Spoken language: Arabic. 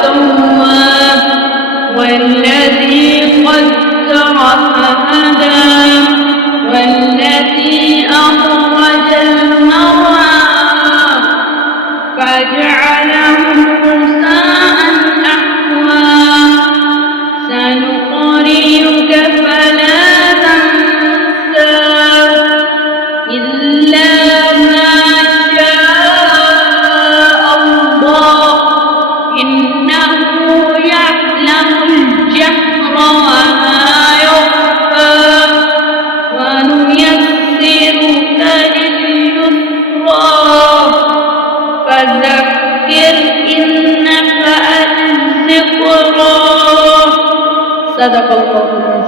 وسوى والذي قدر فهدى والذي أخرج المرعى فجعله غثاء أحوى سنقرئك فلا تنسى إلا ما شاء الله إنه يعلم الجهر وما يخفى ونيسرك لليسرى فذكر إن نفعت الذكرى. صدق الله.